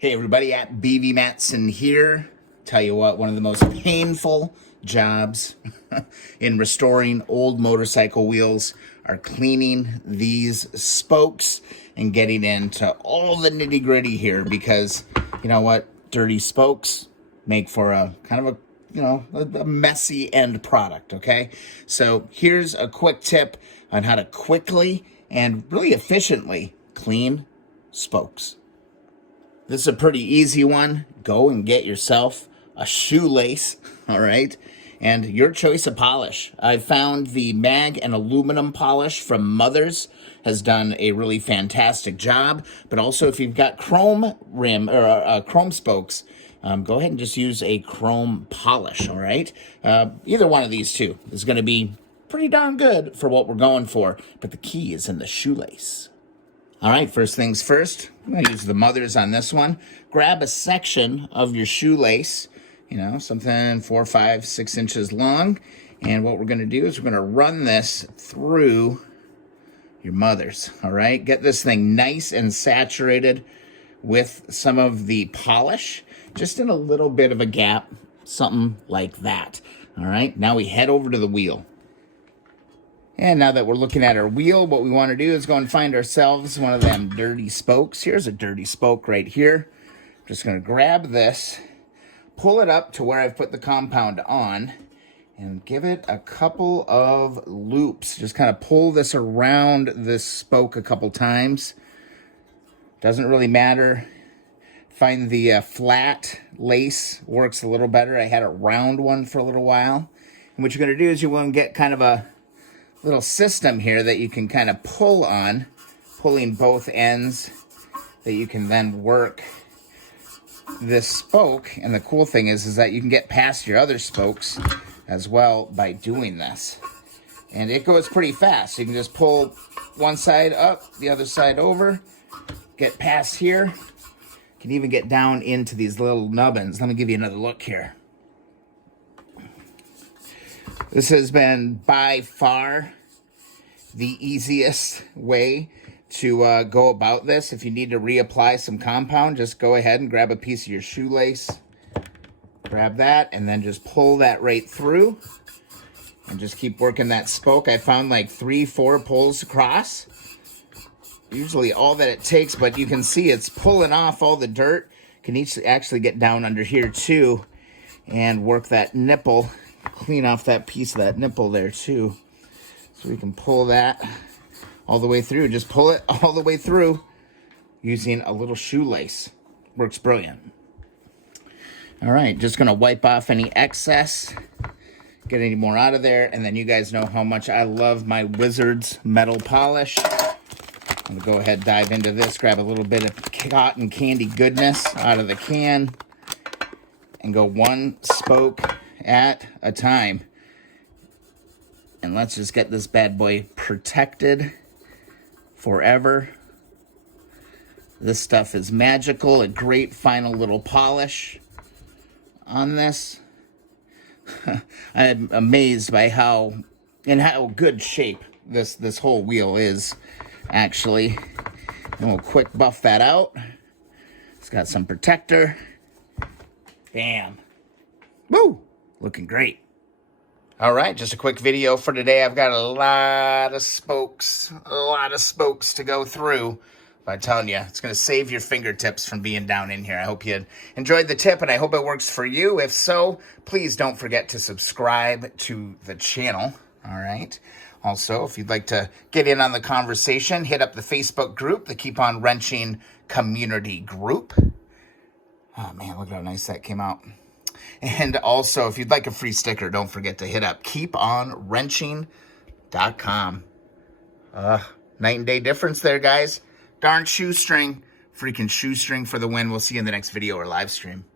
Hey everybody, at BV Matson here. Tell you what, one of the most painful jobs in restoring old motorcycle wheels are cleaning these spokes and getting into all the nitty gritty here, because you know what, dirty spokes make for a kind of a messy end product. Okay, so here's a quick tip on how to quickly and really efficiently clean spokes. This is a pretty easy one. Go and get yourself a shoelace, all right? And your choice of polish. I found the mag and aluminum polish from Mother's has done a really fantastic job. But also, if you've got chrome rim or chrome spokes, go ahead and just use a chrome polish, all right? Either one of these two is going to be pretty darn good for what we're going for. But the key is in the shoelace. All right, first things first, I'm going to use the Mother's on this one. Grab a section of your shoelace, something 4, 5, 6 inches long. And what we're going to do is we're going to run this through your Mother's, all right? Get this thing nice and saturated with some of the polish, just in a little bit of a gap, something like that, all right? Now we head over to the wheel. And now that we're looking at our wheel, what we want to do is go and find ourselves one of them dirty spokes. Here's a dirty spoke right here. I'm just going to grab this, pull it up to where I've put the compound on, and give it a couple of loops. Just kind of pull this around this spoke a couple times. Doesn't really matter. Find the flat lace works a little better. I had a round one for a little while. And what you're going to do is you want to get kind of a little system here that you can kind of pull on, pulling both ends, that you can then work this spoke. And the cool thing is that you can get past your other spokes as well by doing this. And it goes pretty fast. You can just pull one side up, the other side over, get past here. You can even get down into these little nubbins. Let me give you another look here. This has been by far the easiest way to go about this. If you need to reapply some compound, just go ahead and grab a piece of your shoelace. Grab that and then just pull that right through. And just keep working that spoke. I found like 3, 4 pulls across. Usually all that it takes, but you can see it's pulling off all the dirt. Can actually get down under here too and work that nipple. Clean off that piece of that nipple there too. So we can pull that all the way through. Just pull it all the way through using a little shoelace. Works brilliant. All right, just gonna wipe off any excess, get any more out of there, and then you guys know how much I love my Wizards metal polish. I'm gonna go ahead and dive into this, grab a little bit of cotton candy goodness out of the can, and go one spoke at a time. And let's just get this bad boy protected forever. This stuff is magical. A great final little polish on this. I'm amazed by how good shape this whole wheel is, actually. And we'll quick buff that out. It's got some protector. Bam. Woo! Looking great. All right, just a quick video for today. I've got a lot of spokes to go through. But I'm telling you, it's going to save your fingertips from being down in here. I hope you enjoyed the tip, and I hope it works for you. If so, please don't forget to subscribe to the channel. All right. Also, if you'd like to get in on the conversation, hit up the Facebook group, the Keep On Wrenching Community Group. Oh, man, look how nice that came out. And also, if you'd like a free sticker, don't forget to hit up keeponwrenching.com. Night and day difference there, guys. Darn shoestring. Freaking shoestring for the win. We'll see you in the next video or live stream.